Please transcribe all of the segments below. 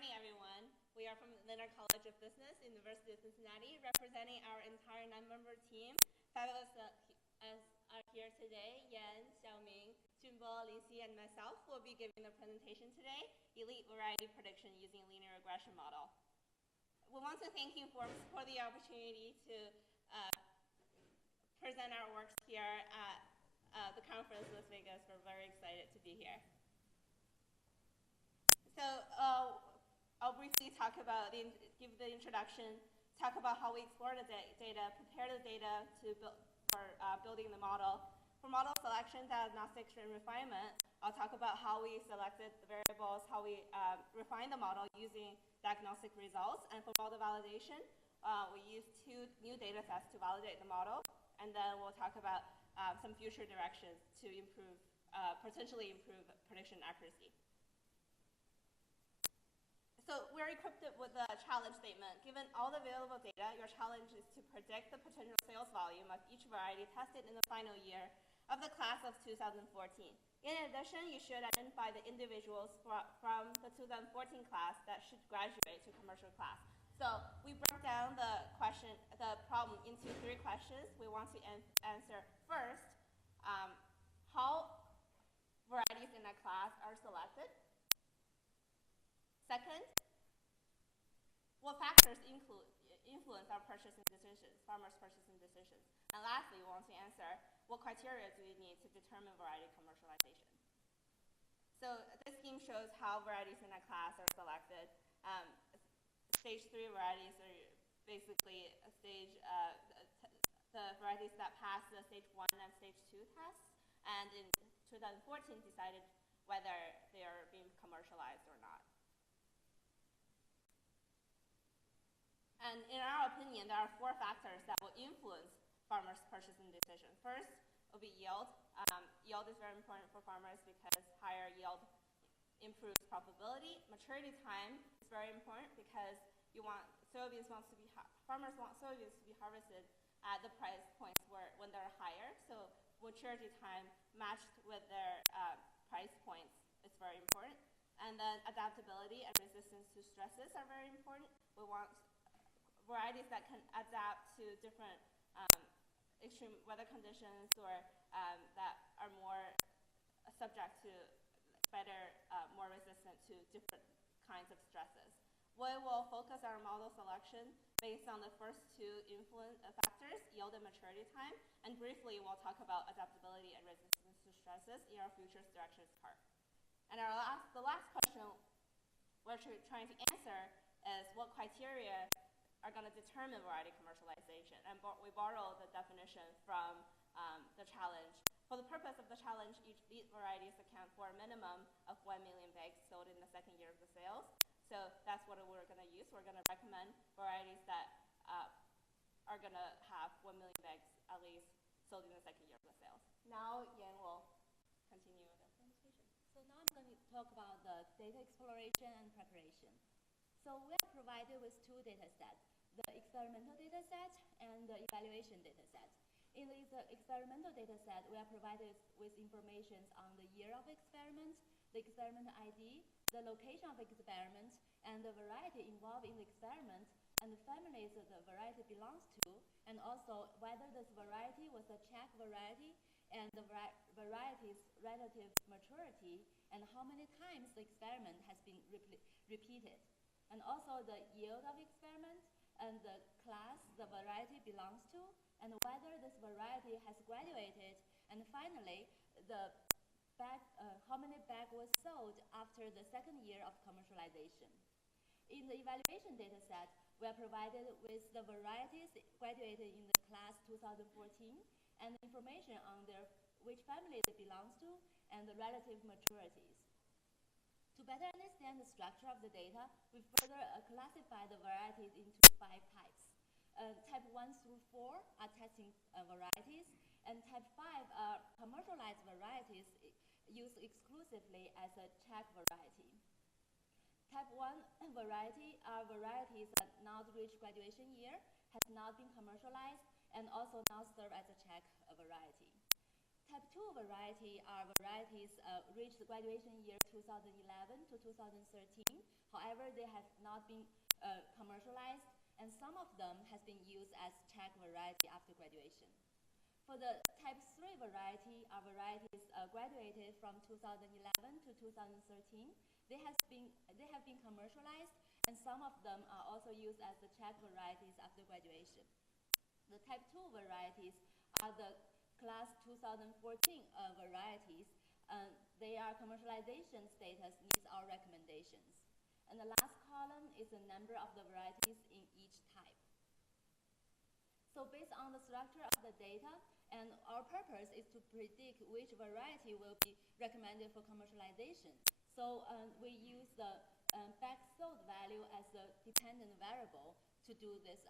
morning, everyone. We are from Lindner College of Business, University of Cincinnati, representing our entire 9-member team. Fabulous as are here today. Yan, Xiaoming, Junbo, Lixi, and myself will be giving the presentation today, Elite Variety Prediction using Linear Regression Model. We want to thank you for the opportunity to present our works here at the conference in Las Vegas. We're very excited to be here. So I'll briefly talk about, give the introduction, talk about how we explore the data, prepare the data for building the model. For model selection, diagnostics, and refinement, I'll talk about how we selected the variables, how we refined the model using diagnostic results. And for model validation, we used 2 new data sets to validate the model. And then we'll talk about some future directions to improve, potentially improve prediction accuracy. So we're equipped with a challenge statement. Given all the available data, your challenge is to predict the potential sales volume of each variety tested in the final year of the class of 2014. In addition, you should identify the individuals from the 2014 class that should graduate to commercial class. So we broke down the problem into 3 questions. We want to answer first, how varieties in a class are selected. Second, what factors influence our purchasing decisions, farmers' purchasing decisions. And lastly, we want to answer, what criteria do we need to determine variety commercialization? So this scheme shows how varieties in a class are selected. Stage 3 varieties are basically the varieties that pass the stage 1 and stage 2 tests, and in 2014 decided whether they are being commercialized or not. And in our opinion, there are 4 factors that will influence farmers' purchasing decisions. First will be yield. Yield is very important for farmers because higher yield improves profitability. Maturity time is very important because farmers want soybeans to be harvested at the price points when they're higher. So maturity time matched with their price points is very important. And then adaptability and resistance to stresses are very important. We want varieties that can adapt to different extreme weather conditions or that are more subject to more resistant to different kinds of stresses. We will focus our model selection based on the first 2 influence factors, yield and maturity time, and briefly we'll talk about adaptability and resistance to stresses in our futures directions part. And the last question we're trying to answer is what criteria are going to determine variety commercialization. And we borrow the definition from the challenge. For the purpose of the challenge, each elite varieties account for a minimum of 1 million bags sold in the second year of the sales. So that's what we're going to use. We're going to recommend varieties that are going to have 1 million bags at least sold in the second year of the sales. Now Yan will continue the presentation. So now I'm going to talk about the data exploration and preparation. So we are provided with 2 data sets, the experimental data set and the evaluation data set. In the experimental data set, we are provided with information on the year of experiment, the experiment ID, the location of experiment, and the variety involved in the experiment, and the families that the variety belongs to, and also whether this variety was a check variety, and the variety's relative maturity, and how many times the experiment has been repeated. And also the yield of experiment, and the class the variety belongs to, and whether this variety has graduated, and finally, how many bags was sold after the second year of commercialization. In the evaluation data set, we are provided with the varieties graduated in the class 2014, and information on which family they belongs to, and the relative maturities. To better understand the structure of the data, we further classify the varieties into 5 types. Type 1 through 4 are testing varieties, and type 5 are commercialized varieties used exclusively as a check variety. Type 1 variety are varieties that not reach graduation year, has not been commercialized, and also now serve as a check variety. Type 2 variety are varieties reached graduation year 2011 to 2013. However, they have not been commercialized, and some of them has been used as check variety after graduation. For the type 3 variety are varieties graduated from 2011 to 2013. They have been commercialized, and some of them are also used as the check varieties after graduation. The type 2 varieties are the class 2014 varieties. Their commercialization status needs our recommendations. And the last column is the number of the varieties in each type. So based on the structure of the data, and our purpose is to predict which variety will be recommended for commercialization. So we use the backsold value as the dependent variable to do this,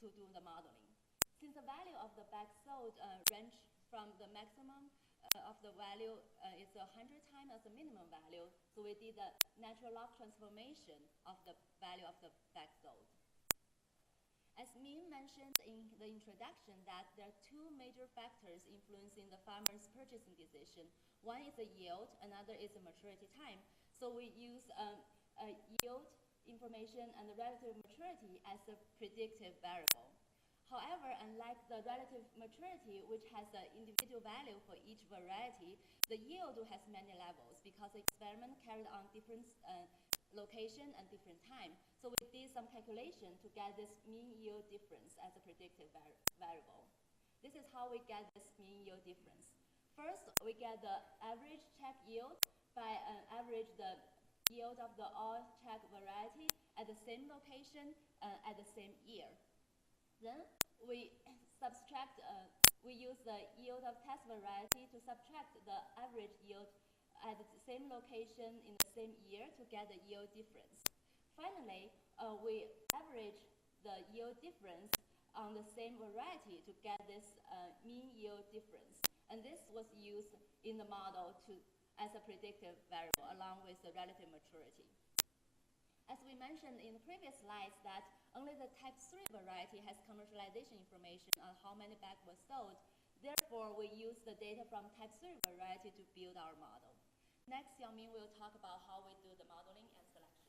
to do the modeling. Since the value of the backsold range from the maximum of the value is 100 times as the minimum value, so we did the natural log transformation of the value of the backsold. As Min mentioned in the introduction, that there are two major factors influencing the farmer's purchasing decision. One is the yield, another is the maturity time. So we use yield information and the relative maturity as a predictive variable. However, unlike the relative maturity, which has an individual value for each variety, the yield has many levels because the experiment carried on different location and different time. So we did some calculation to get this mean yield difference as a predictive variable. This is how we get this mean yield difference. First, we get the average check yield by average the yield of the all check variety at the same location at the same year. Then we subtract, we use the yield of test variety to subtract the average yield at the same location in the same year to get the yield difference. Finally, we average the yield difference on the same variety to get this mean yield difference. And this was used in the model as a predictive variable along with the relative maturity. As we mentioned in the previous slides, that only the type 3 variety has commercialization information on how many bags were sold. Therefore, we use the data from type 3 variety to build our model. Next, Xiaoming will talk about how we do the modeling and selection.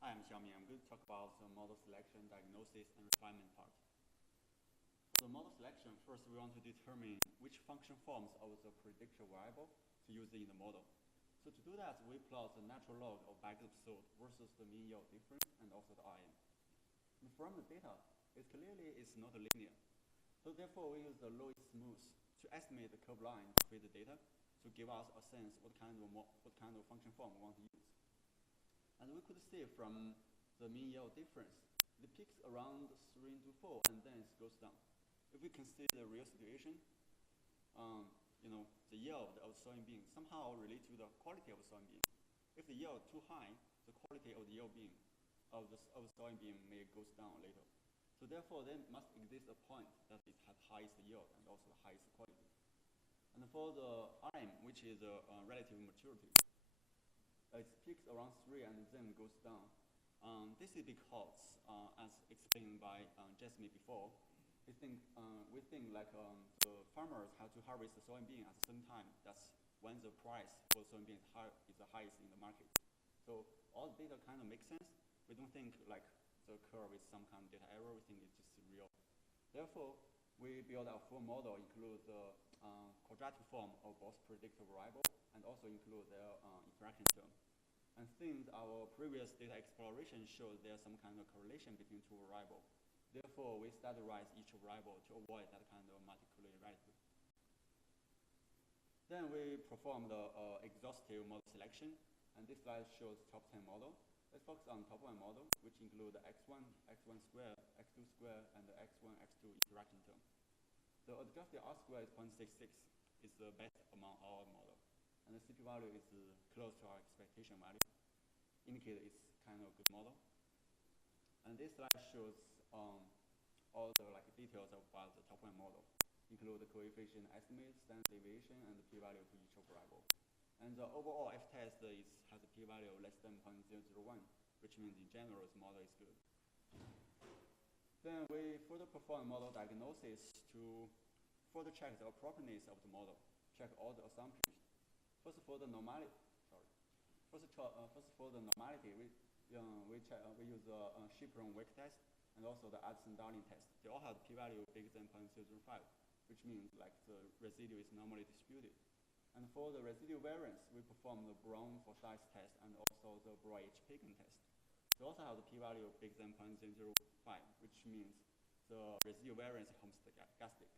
Hi, I'm Xiaoming. I'm going to talk about the model selection, diagnosis, and refinement part. For the model selection, first we want to determine which function forms of the predictor variable to use in the model. So to do that, we plot the natural log of bags sold versus the mean yield difference and also the RM. And from the data, it clearly is not linear. So therefore, we use the lowest smooth to estimate the curve line to fit the data to give us a sense what kind of function form we want to use. And we could see from the mean yield difference, it peaks around 3 to 4 and then it goes down. If we consider the real situation, the yield of soybean somehow related to the quality of soybean. If the yield too high, the quality of the yield bean of soybean may goes down later. So therefore, there must exist a point that it has highest yield and also the highest quality. And for the RM, which is relative maturity, it peaks around 3 and then goes down. This is because, as explained by Jasmine before, we think like the farmers have to harvest the soybean at the same time. That's when the price for soybean is the highest in the market. So all the data kind of makes sense. We don't think like the curve is some kind of data error. We think it's just real. Therefore, we build our full model, include the quadratic form of both predictor variable and also include their interaction term. And since our previous data exploration showed there's some kind of correlation between two variables, therefore we standardize each variable to avoid that kind of multicollinearity. Then we perform the exhaustive model selection, and this slide shows top 10 model. Let's focus on top 1 model, which include the x1, x1 square, x2 square, and the x1, x2 interaction term. The adjusted R square is 0.66, is the best among all model. And the CP value is close to our expectation value, indicate it's kind of a good model. And this slide shows all the details about the top 1 model, include the coefficient estimate, standard deviation, and the p-value for each variable. And the overall f-test has a p-value less than 0.001, which means in general the model is good. Then we further perform model diagnosis to further check the appropriateness of the model, check all the assumptions. First for the normality, we use the Shipron-Wick test and also the Addison-Darling test. They all have the p-value bigger than 0.005, which means like the residue is normally distributed. And for the residual variance, we perform the Brown-Forsyth test and also the Broy-H-Pagan test. They also have the p-value bigger than 0.005, which means the residual variance becomes stochastic.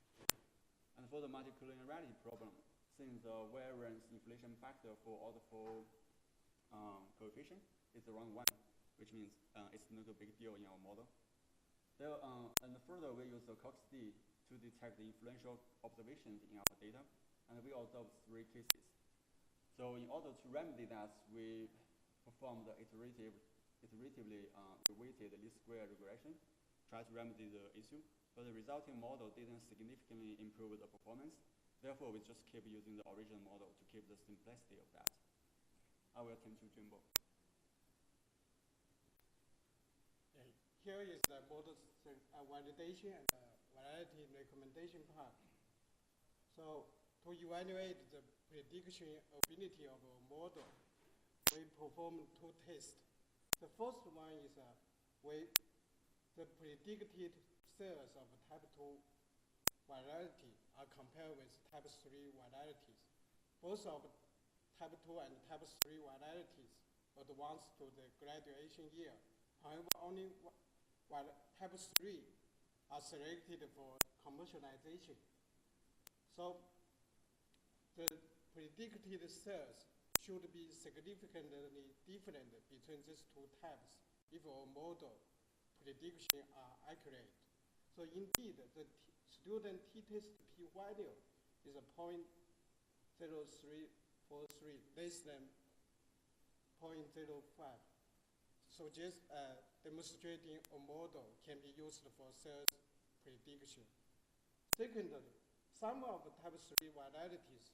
And for the multicollinearity problem, since the variance inflation factor for all the four coefficients is around 1, which means it's not a big deal in our model. There, and further, we use the Cox-D to detect the influential observations in our data, and we observed 3 cases. So in order to remedy that, we performed the iteratively weighted least square regression, try to remedy the issue, but the resulting model didn't significantly improve the performance. Therefore, we just keep using the original model to keep the simplicity of that. I will turn to Jimbo. Here is the model validation and variety recommendation part. So to evaluate the prediction ability of a model, we perform 2 tests. The first one is the predicted cells of type 2 virality are compared with type 3 viralities. Both of type 2 and type 3 viralities advance to the graduation year. However, only type 3 are selected for commercialization. So the predicted cells should be significantly different between these 2 types if our model predictions are accurate. So indeed, the student t-test p-value is a 0.0343, less than 0.05. So just demonstrating a model can be used for sales prediction. Secondly, some of the type 3 viralities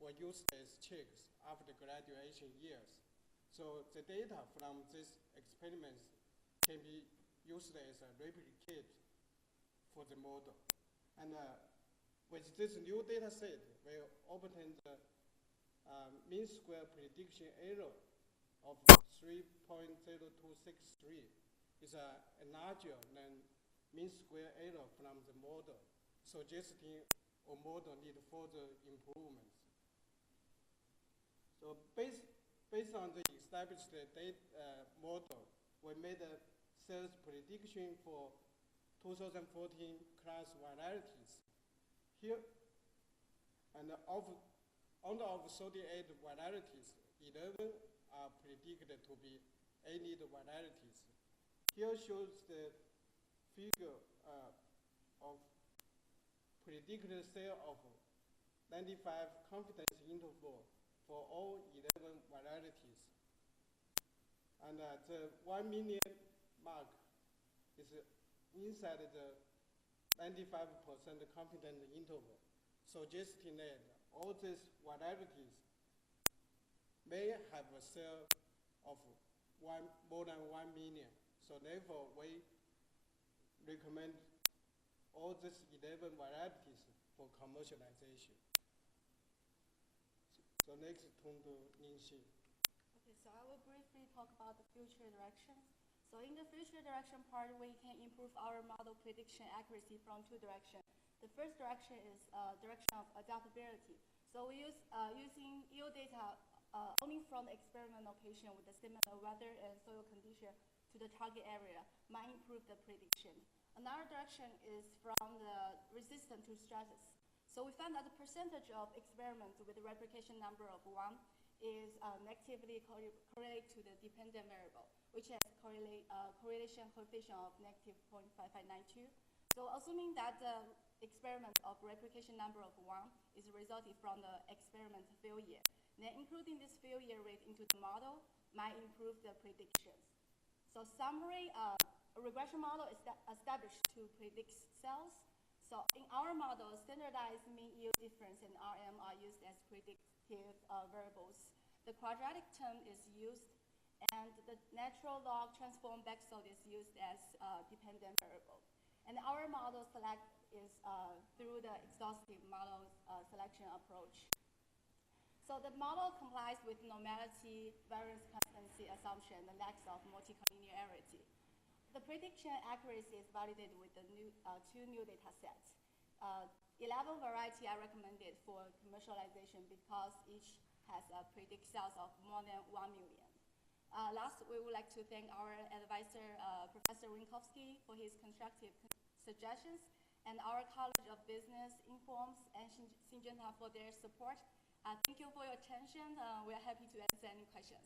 were used as checks after graduation years. So the data from these experiments can be used as a replicate for the model. And with this new data set, we obtain the mean square prediction error of 3.0263 is larger than mean square error from the model, suggesting a model need further improvements. So based on the established data model, we made a sales prediction for 2014 class varieties. Here, and out of 38 varieties, 11 are predicted to be A-need varieties. Here shows the figure of predicted sale of 95 confidence interval for all 11 varieties. And the 1 million mark is inside the 95% confidence interval, suggesting that all these varieties may have a sale of more than 1 million. So therefore, we recommend all these 11 varieties for commercialization. So next, turn to Ningxi. Okay, so I will briefly talk about the future directions. So in the future direction part, we can improve our model prediction accuracy from 2 directions. The first direction is direction of adaptability. So we use using yield data only from the experimental patient with the similar weather and soil condition to the target area might improve the prediction. Another direction is from the resistance to stresses. So we found that the percentage of experiments with the replication number of 1 is negatively correlated to the dependent variable, which has correlation coefficient of negative 0.5592. So assuming that the experiment of replication number of 1 is resulting from the experiment failure, then including this failure rate into the model might improve the predictions. So summary, a regression model is established to predict cells. So in our model, standardized mean yield difference and RM are used as predictive variables. The quadratic term is used, and the natural log transform backsort is used as dependent variable. And our model select is through the exhaustive model selection approach. So the model complies with normality, variance constancy assumption, the lacks of multicollinearity. The prediction accuracy is validated with the two new data sets. 11 variety are recommended for commercialization because each has predict sales of more than 1 million. Last, we would like to thank our advisor, Professor Winkowski, for his constructive suggestions, and our College of Business, Informs, and Syngenta for their support. Thank you for your attention. We are happy to answer any questions.